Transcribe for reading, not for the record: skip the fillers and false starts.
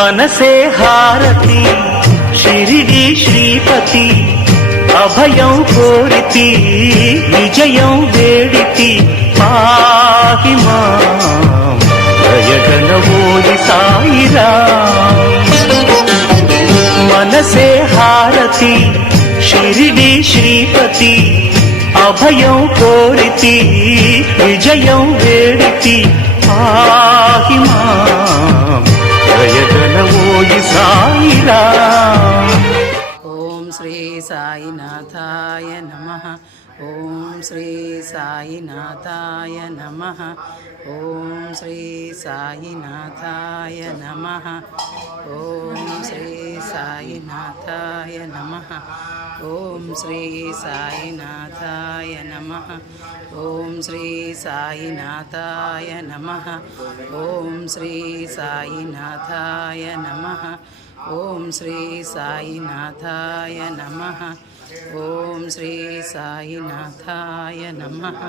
మనసే హారతి షిరిడి శ్రీపతి అభయం కోరితి విజయం వేడితి పాహి మాం జయగణవోయి సాయిరాం మనసే హారతి షిరిడి శ్రీపతి అభయం కోరితి విజయం వేడితి పాహి మాం జయగణవోయి సాయిరాం ఓం శ్రీ సాయినాథాయ నమః. ఓం శ్రీ సాయినాథాయ నమః. ఓం శ్రీ సాయినాథాయ నమః. ఓం శ్రీ సాయినాథాయ నమః. ఓం శ్రీ సాయినాథాయ నమః. ఓం శ్రీ సాయినాథాయ నమః. ఓం శ్రీ సాయినాథాయ నమః. ఓం శ్రీ సాయినాథాయ నమః. ఓం శ్రీ సాయినాథాయ నమః.